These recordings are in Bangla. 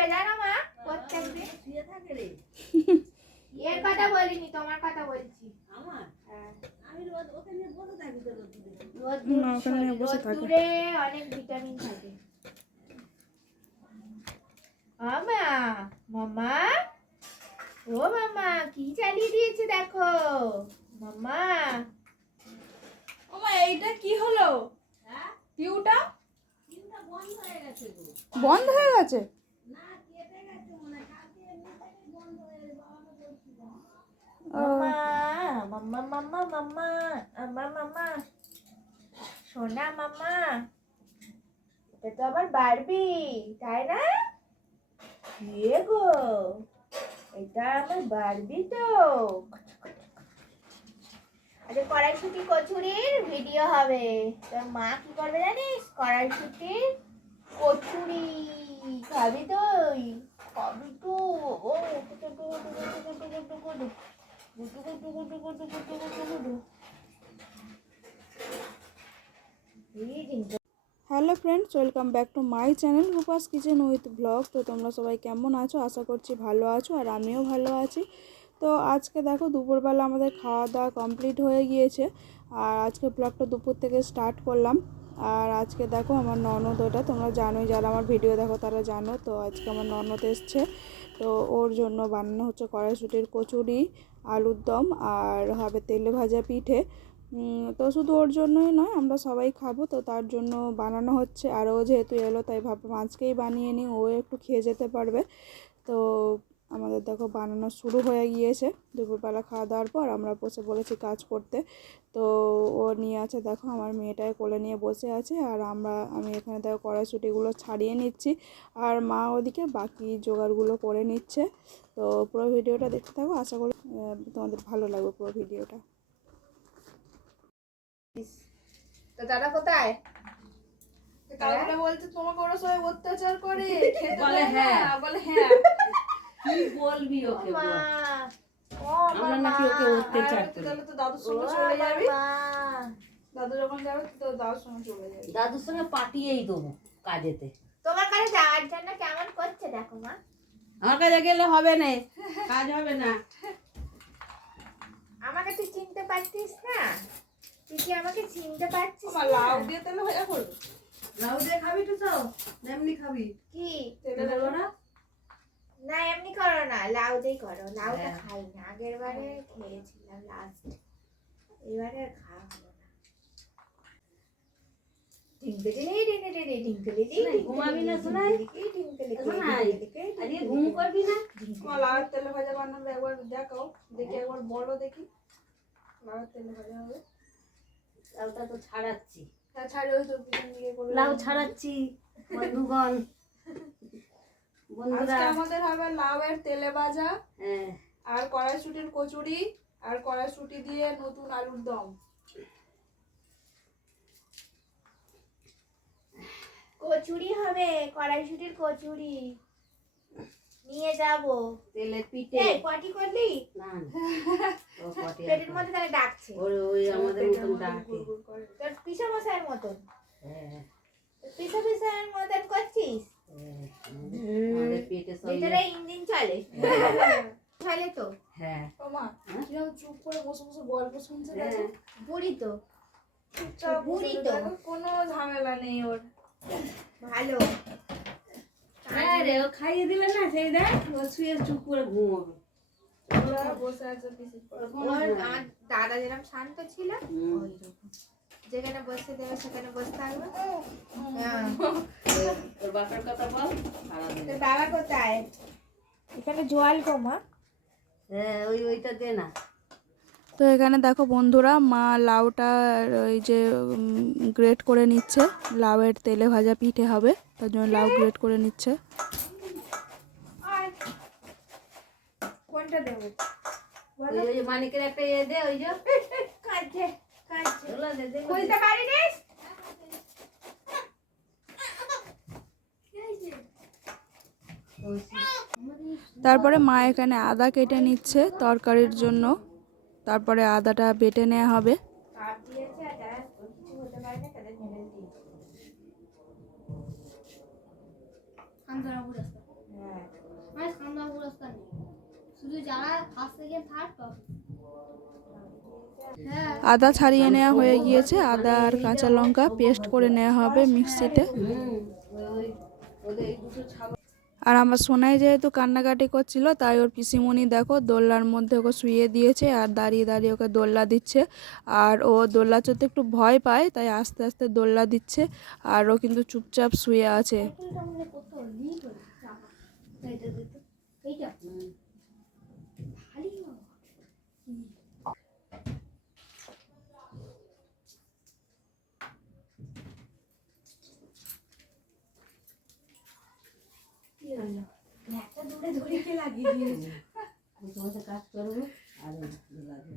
হবে জানো মা? প্রত্যেকদিন এর কথা বলিনি, তোমার কথা বলছি। আমার আমি রোজ ওখানে বসে থাকি তো রোদ্দুরে অনেক ভিটামিন থাকে। মামা মামা ও মামা কি চালিয়ে দিয়েছে দেখো মামা। ওমা এইটা কি হলো? হ্যাঁ টিউটা বন্ধ হয়ে গেছে। বন্ধ হয়ে গেছে? না কেটে গেছে মনে কালকে এমনিতেই বন্ধ হয়ে গেছে। বাবাকে বলছি মামা মামা মামা মামা আমার মামা সোনা মামা। এটা তো আবার বারবি তাই না? ইয়ে গো এটা আমার বারবি তো। আচ্ছা কড়াইশুঁটি কচুরির ভিডিও হবে। তোর মা কি করবে জানিস? কড়াইশুঁটির কচুরি খাবি তুই? খাবি তো? ও hello friends, welcome back to my channel Rupa's kitchen with vlog. তো তোমরা সবাই কেমন আছো? আশা করছি ভালো আছো, আর আমিও ভালো আছি। তো আজকে দেখো দুপুরবেলা আমাদের খাওয়া দাওয়া কমপ্লিট হয়ে গিয়েছে, আর আজকে ব্লগটা দুপুর থেকে স্টার্ট করলাম। আর আজকে দেখো আমার ননদ, ওটা তোমরা জানোই, যারা আমার ভিডিও দেখো তারা জানো। তো আজকে আমার ননদ এসছে, তো ওর জন্য বানানো হচ্ছে কড়াইশুঁটির কচুরি, আলুর দম, আর হবে তেলে ভাজা পিঠে। তো শুধু ওর জন্যই নয়, আমরা সবাই খাবো, তো তার জন্য বানানো হচ্ছে। আর ও যেহেতু এলো তাই ভাবলাম আজকেই বানিয়ে নিই, ও একটু খেয়ে যেতে পারবে। তো আমাদের দেখো বানানো শুরু হয়ে গিয়েছে। দুপুরবেলা খাওয়া দাওয়ার পর আমরা বসে পড়েছি কাজ করতে। তো ও নিয়ে আছে দেখো, আমার মেয়েটাকে কোলে নিয়ে বসে আছে, আর আমি এখানে দেখো কড়াইশুঁটিগুলো ছাড়িয়ে নিচ্ছি, আর মা ওদিকে বাকি জোগাড়গুলো করে নিচ্ছে। তো পুরো ভিডিওটা দেখতে থাকো, আশা করি তোমাদের ভালো লাগবে পুরো ভিডিওটা। তো দাদা কোথায়? কালকে বলছে তোমাকে ওরা সবাই অত্যাচার করে, বলে হ্যাঁ, বলে হ্যাঁ। কি বলবি ওকে? মা ও আমরা নাকি ওকে অত্যাচার করি? তাহলে তো দাদুর সঙ্গে চলে যাবি। দাদু যখন যাবে তো দাদুর সঙ্গে চলে যাবি। দাদুর সঙ্গে পাঠিয়েই দেবো কাজেতে। তোমার কাছে যাওয়ার জন্য কেমন করছে দেখো মা। আমার কাছে গেলে হবে না, কাজ হবে না। আমাকে তুই চিনতে পারছিস না? তুই কি আমাকে চিনতে পারছিস আমার না? লাউ দিয়ে তেলে ভাজা করবো। লাউ দিয়ে খাবি তো? তো এমনি খাবি? কি তেলে দেবো না। না এমনি করো না, লাউ দিয়ে করো। লাউটা খাই না, আগের বারে খেয়েছিলাম লাস্ট, এবারে আর খাওয়া হলো না। ঘুমাবি না শোনাই? আজকে ঘুম করবি না? তোমার লাউ তেলে ভাজা বানাবে একবার দেখাও, দেখি একবার বলো দেখি। লাউ তেলে ভাজা হবে। লাউটা তো ছাড়াচ্ছি, হ্যাঁ ছাড়ি, ওই তো পিছন দিকে করে লাউ ছাড়াচ্ছি বন্ধুগণ। বন্ধুরা আজকে আমাদের হবে লাউয়ের তেলে ভাজা, হ্যাঁ, আর কড়াইশুঁটির কচুরি, আর কড়াইশুঁটি দিয়ে নতুন আলুর দম। কচুরি হবে, কড়াইশুটির কচুরি নিয়ে যাবো। তেলের পিঠে। পটি করলি না ও পটি পেটের মধ্যে তাহলে ডাকছে। ওই আমাদের মতন ডাকে। তোর পিসা মশাইয়ের মতন, হ্যাঁ, পিসার মতন করছিস। আমাদের পেটে সব ভিতরে ইঞ্জিন চলে চলে তো। হ্যাঁ, ও মা কিরকম চুপ করে বসে বসে গল্প শুনছে দেখো। হ্যাঁ। বুড়ি তো, চুপচাপ বুড়ি বসে তো। দেখো, কোনো ঝামেলা নেই ওর। ভালো। হ্যাঁ রে, ও খাইয়ে দিবে না, সেই দেখ ও শুয়ে চুপ করে ঘুমোবে। ওরা বসে আছে পিসির পর। ওর আমার দাদা যেরকম শান্ত ছিল ওইরকম, যেখানে বসতে দেবে সেখানে বসে থাকবে। হ্যাঁ। তোর বাপের কথা বল। তোর বাবা কোথায়? এখানে জল গো মা। হ্যাঁ, ওইটা দে না। তো এখানে দেখো বন্ধুরা, মা লাউটা ওই যে গ্রেট করে নিচ্ছে, লাউয়ের তেলে ভাজা পিঠে হবে, তার জন্য লাউ গ্রেট করে নিচ্ছে। কোনটা দেবো? ওই যে মানিকের একটা ইয়ে দে, ওই যে কাঁদছে কাঁদছে, ওগুলো দে, দে। খুলতে পারিস? তারপরে মা এখানে আদা কেটে নিচ্ছে তরকারির জন্য, তারপরে আদাটা বেটে নেওয়া হবে। কাপ দিয়েছে আর যারা কিছু হতে পারে না তাদের মেরে দিয়েছে। হ্যাঁ শুধু যারা ফার্স্ট সেকেন্ড থার্ড পাবে। আদা ছাড়িয়ে নেওয়া হয়ে গিয়েছে, আদা আর কাঁচা লঙ্কা পেস্ট করে নেওয়া হবে মিক্সিতে। ওদের এই দুটো ছাগল আর আমার সোনাই যেহেতু কান্নাকাটি করছিল, তাই ওর পিসিমণি দেখো দোলনার মধ্যে ওকে শুইয়ে দিয়েছে আর দাঁড়িয়ে দাঁড়িয়ে ওকে দোলনা দিচ্ছে। আর ও দোলনা চড়তে একটু ভয় পায়, তাই আস্তে আস্তে দোলনা দিচ্ছে। আর ও কিন্তু চুপচাপ শুয়ে আছে। একটা দূরে দড়িকে লাগিয়ে দিয়েছে। তোমাদের কাজ করবো আর লাগবে।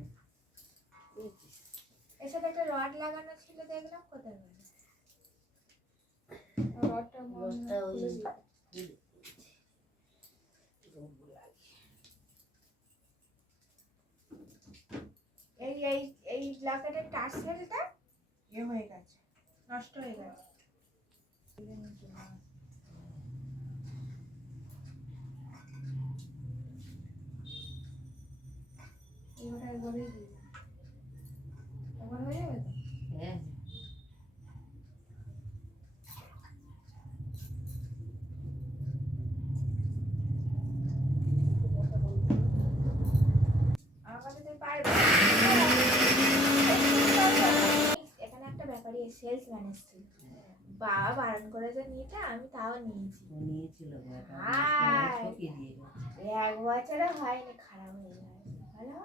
এর সাথে একটা রড লাগানো ছিল, দেখলাম কোথায় গেল রডটা? রডটা ওই এই এই এই লাগাটার টার্সেলটা হয়ে গেছে, নষ্ট হয়ে গেছে। এবারে একবারে দিয়ে দাও। একবার হয়ে যাবে তো? হ্যাঁ আমাকে তো পারবে। এখানে একটা ব্যাপারই সেলসম্যান এসেছিল, বাবা বারণ করে যে নিতে, আমি তাও নিয়েছি। ও নিয়েছিল বড়টা হাই। ঠকিয়ে দিয়ে গেছে। 1 বছরও হয়নি, খারাপ হয়ে গেছে। ভালো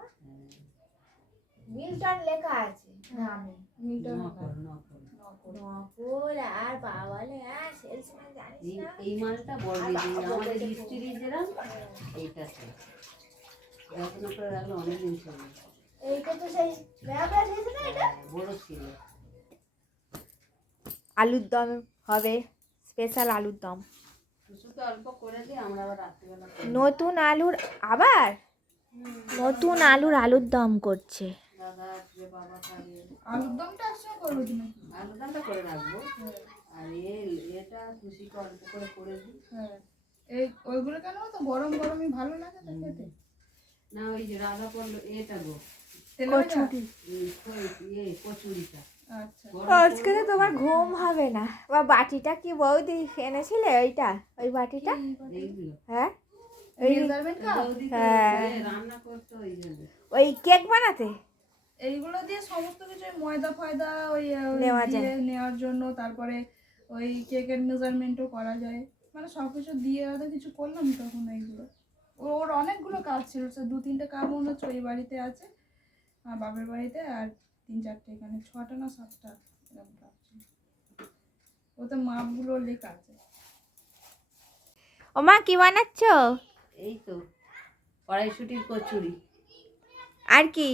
মিল্টন লেখা আছে নামে, মিল্টন নকল নকল নকুল। আর বাবা বলে হ্যাঁ সেলসম্যান জানিস এই না। এই মালটা বড় দিদি আমাদের হিস্ট্রি যেরকম এইটা ছিল যত্ন করে রাখলে অনেকদিন চলবে। এইটা তো সেই ব্যাপার দিয়েছে না, এটা বড় ছিল। আলুর দম হবে, স্পেশাল আলুর দম। টুসুকে অল্প করে দিয়ে আমরা আবার রাত্রিবেলা করি। নতুন আলুর আবার নতুন আলুর দম করছে। দাদা আসবে, বাবা খাবে। আলুর দমটা একসঙ্গে করবো তুমি? আলু দামটা করে রাখবো। আর এটা টুসিকে অল্প করে দিই। হ্যাঁ, এই ওইগুলো কেন তো গরম গরমই ভালো লাগে তো খেতে। না ওই যে রাধা পড়লো এটা গো কচুরি। কচুরিটা আচ্ছা, আজকে তো তোমার ঘুম হবে না। বা বাটিটা কি বৌদি এনেছিলে? ওইটা ওই বাটিটা? এইগুলো হ্যাঁ ওই বৌদি তো হ্যাঁ। রান্না করতো ওই জন্য। ওই কেক বানাতে এইগুলো দিয়ে সমস্ত কিছু ওই ময়দা ফয়দা ওই নেওয়া দিয়ে যায়। নেওয়ার জন্য, তারপরে ওই কেকের মেজারমেন্টও করা যায়। মানে সব কিছু দিয়ে হয়তো কিছু করলাম তখন এইগুলো। ওর অনেকগুলো কাজ ছিল, 2-3টে কাজ মনে হচ্ছে ওই বাড়িতে আছে, আর বাপের বাড়িতে, আর 3-4টে এখানে, 6টা না 7টা এরকম কাজ ছিল। ওতে মাপগুলো লেখা আছে। ও মা কি বানাচ্ছ? এই তো কড়াইশুটির কচুরি আর কি?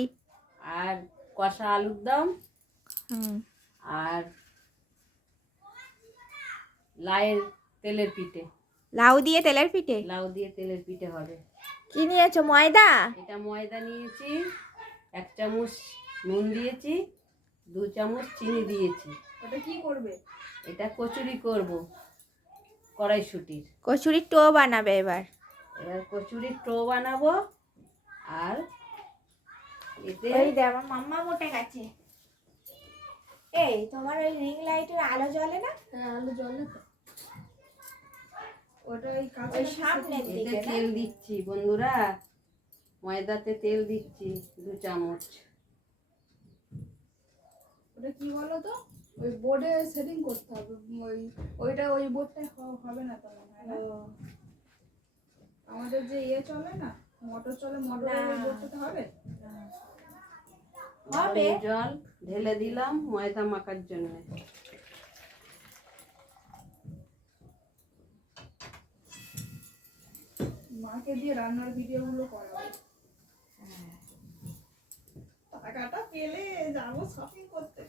আর কষা আলুর দম আর লাউয়ের তেলের পিঠে। লাউ দিয়ে তেলের পিঠে? লাউ দিয়ে তেলের পিঠে হবে। কি নিয়েছো? ময়দা? এটা ময়দা নিয়েছি, 1 চামচ নুন দিয়েছি, 2 চামচ চিনি দিয়েছি। ওটা কি করবে? এটা কচুরি করব কড়াইশুটির। কচুরির টো বানাবে এবার? এবার কচুরির টো বানাবো। আর এতে এই দে আমার মাম্মা মোটে গেছে। এই তোমার ওই রিং লাইটের আলো জ্বলে না? হ্যাঁ, আলু জ্বলে তো। ওটা ওই কাঁচা ওই সামনের এতে দিকে না? তেল দিচ্ছি বন্ধুরা, ময়দাতে তেল দিচ্ছি 2 চামচ। ওটা কি বলো তো, ওই বোর্ডে সেটিং করতে হবে। ওইটা ওই বোর্ডটাই হবে না তো মনে হয় না? আমাদের যে চলে না, মোটর চলে, মোটরের ওই বোর্ডটাতে হবে? হবে। গরম জল ঢেলে দিলাম ময়দা মাখার জন্য। মাকে দিয়ে রান্নার ভিডিওগুলো করাবো। টাকাটা পেলে যাবো শপিং করতে।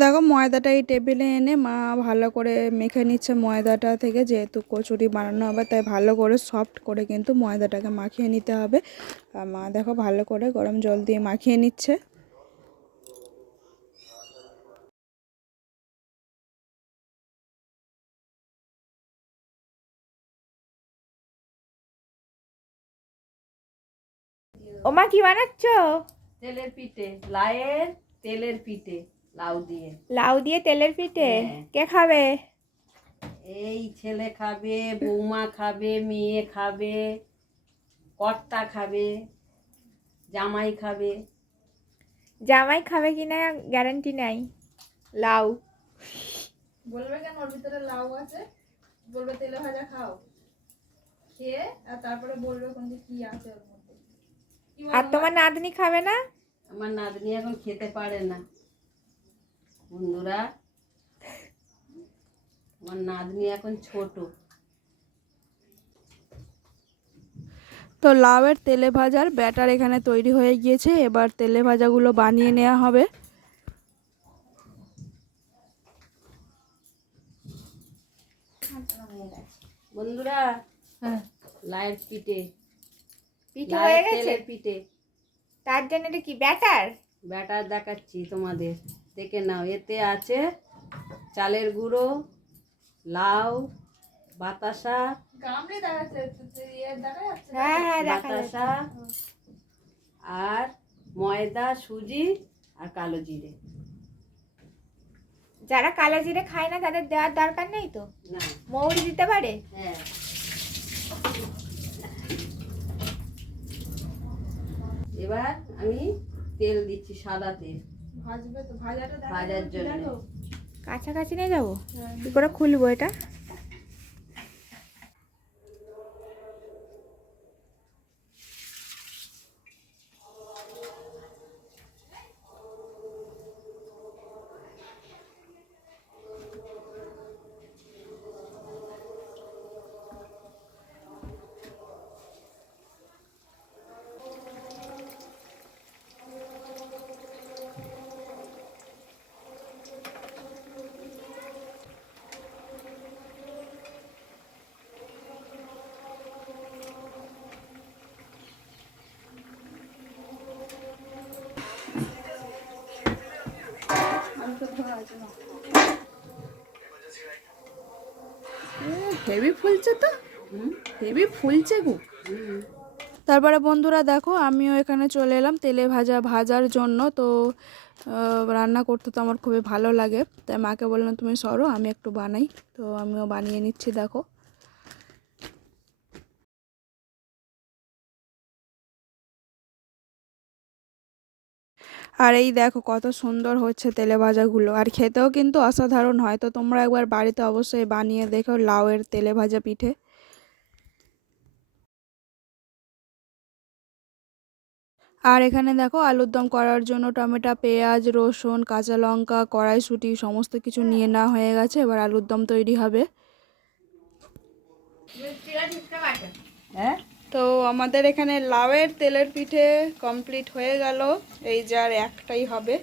দেখো ময়দাটা এই টেবিলে এনে মা ভালো করে মেখে নিচ্ছে ময়দাটা থেকে, যেহেতু কচুরি বানানো হবে তাই ভালো করে সফট করে কিন্তু ময়দাটাকে মাখিয়ে নিতে হবে। আর মা দেখো ভালো করে গরম জল দিয়ে মাখিয়ে নিচ্ছে। ওমা কি বানাচ্ছ? তেলের পিঠে, লাউয়ের তেলের পিঠে, লাউ দিয়ে। লাউ দিয়ে তেলের পিঠে? হ্যাঁ। কে খাবে? এই ছেলে খাবে, বৌমা খাবে, মেয়ে খাবে, কর্তা খাবে, জামাই খাবে। জামাই খাবে কিনা গ্যারান্টি নাই। লাউ বলবে কেন ওর ভিতরে লাউ আছে, বলবে তেলে ভাজা খাও, খেয়ে আর তারপরে বলবে কোনটা কি আছে ওর মধ্যে। কি বলো আর তোমার নাতনি খাবে না? আমার নাতনি এখন খেতে পারে না বন্ধুরা, আমার নাতনি এখন ছোট। তো লাউয়ের তেলে ভাজার ব্যাটার এখানে তৈরি হয়ে গিয়েছে, এবার তেলে ভাজাগুলো বানিয়ে নেওয়া হবে। বন্ধুরা, হ্যাঁ লাউয়ের পিঠে, পিঠে হয়ে লাউয়ের গেছে? তেলের পিঠে। তার জন্য এটা কি ব্যাটার? ব্যাটার দেখাচ্ছি তোমাদের, দেখে নাও। এতে আছে চালের গুঁড়ো, লাউ, বাতাসা, গামলি দেখাচ্ছে, দেখা যাচ্ছে না? হ্যাঁ হ্যাঁ দেখা যাচ্ছে। বাতাসা আর ময়দা, সুজি আর কালো জিরে। যারা কালো জিরে খায় না তাদের দেওয়ার দরকার নেই তো? না, মৌরি দিতে পারে? হ্যাঁ। এবার আমি তেল দিচ্ছি, সাদা তেল ভাজবে তো, ভাজাটা দেখা ভাজার যাচ্ছে, জন্য। দেখো। কাছাকাছি নিয়ে যাবো? কি করে খুলবো এটা? হেভি ফুলছে তো, হুম, হেভি ফুলছে গো। হুম। তারপরে বন্ধুরা দেখো, আমিও এখানে চলে এলাম তেলে ভাজার জন্য। তো রান্না করতে তো আমার খুবই ভালো লাগে, তাই মাকে বললাম তুমি সরো আমি একটু বানাই। তো আমিও বানিয়ে নিচ্ছি দেখো। আর এই দেখো কত সুন্দর হচ্ছে তেলে ভাজাগুলো, আর খেতেও কিন্তু অসাধারণ হয়। তো তোমরা একবার বাড়িতে অবশ্যই বানিয়ে দেখো লাউয়ের তেলে ভাজা পিঠে। আর এখানে দেখো আলুর দম করার জন্য টমেটো, পেঁয়াজ, রসুন, কাঁচা লঙ্কা, কড়াইশুঁটি সমস্ত কিছু নিয়ে নেওয়া হয়ে গেছে। এবার আলুর দম তৈরি হবে। হ্যাঁ, তো আমাদের এখানে লাউয়ের তেলের পিঠে কমপ্লিট হয়ে গেল, এই যে আর একটাই হবে।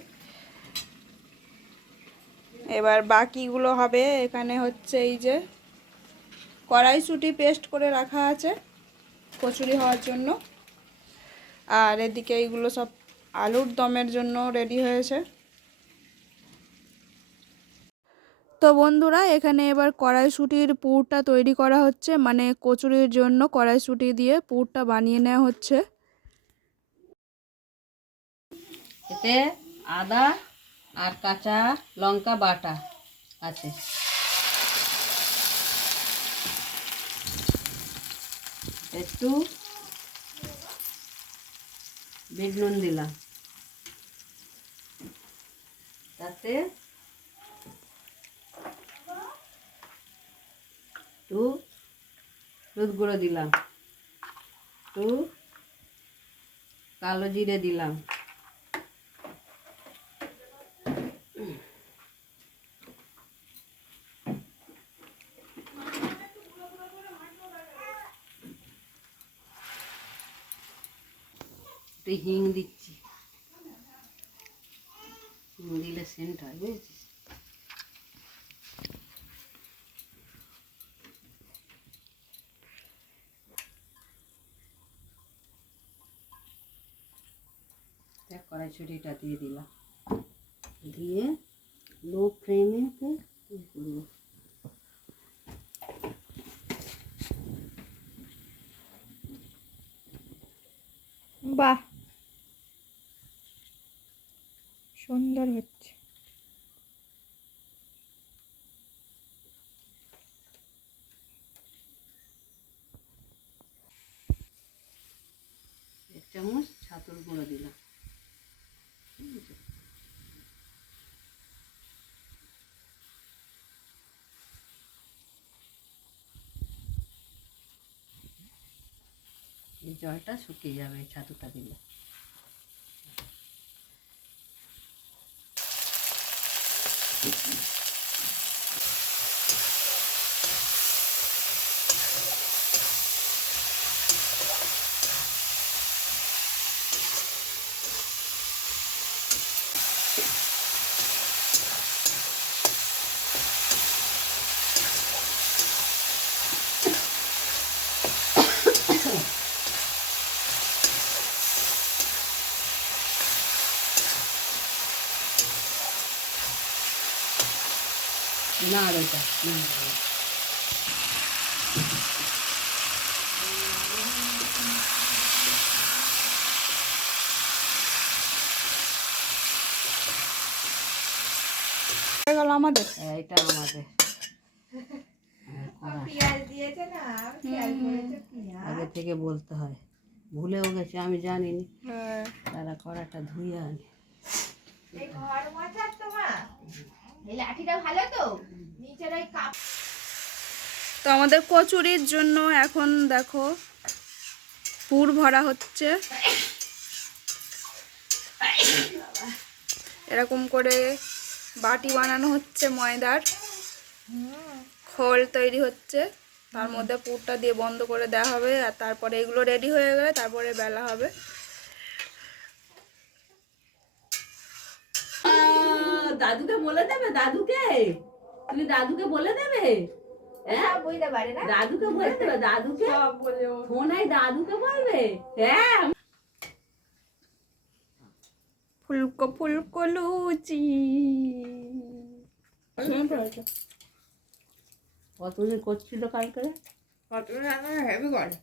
এবার বাকিগুলো হবে। এখানে হচ্ছে এই যে কড়াইশুঁটি পেস্ট করে রাখা আছে কচুরি হওয়ার জন্য, আর এদিকে এইগুলো সব আলুর দমের জন্য রেডি হয়েছে। তো বন্ধুরা এখানে এবার কড়াইশুঁটির পুরটা তৈরি করা হচ্ছে, মানে কচুরির জন্য কড়াইশুঁটি দিয়ে পুরটা বানিয়ে নেওয়া হচ্ছে। এতে আদা আর কাঁচা লঙ্কা বাটা আছে, একটু বিট নুন দিলাম, তাতে একটু হলুদ গুঁড়ো দিলাম, একটু কালো জিরে দিলাম, একটু হিং দিচ্ছি, হিং দিলে সেন্ট হয়, বুঝেছিস? কড়াইশুঁটিটা দিয়ে দিলাম, দিয়ে লো ফ্লেমে করবো। বাহ সুন্দর হচ্ছে। এক চামচ ছাতুর গুঁড়ো দিলাম। ঠিক আছে? এই জলটা শুকিয়ে যাবে এই ছাতুটা দিলে। না ওটা হয়ে গেল আমাদের। এটা আমাদের কড়া। পেঁয়াজ দিয়েছে না, খেয়াল করেছে পেঁয়াজ। আগে থেকে বলতে হয়, ভুলেও গেছে, আমি জানিনি। হ্যাঁ। তারা কড়াটা ধুয়ে আনে। এই ঘর মোছার তো মা, এই লাঠিটা ভালো তো, নিচের ওই কাপ। তো আমাদের কচুরির জন্য এখন দেখো পুর ভরা হচ্ছে। এরকম করে বাটি বানানো হচ্ছে ময়দার, খোল তৈরি হচ্ছে, তার মধ্যে পুরটা দিয়ে বন্ধ করে দেওয়া হবে। আর তারপরে এগুলো রেডি হয়ে গেলে তারপরে বেলা হবে। দাদুকে বলে দেবে, দাদুকে তুমি দাদুকে বলে দেবে। সব বুঝতে পারে না। দাদুকে বলে দেবে, দাদুকে ফোনে দাদুকে বলবে। হ্যাঁ, ফুলকো ফুলকো লুচি। কতদিন করছিল কালকে? হেভি করে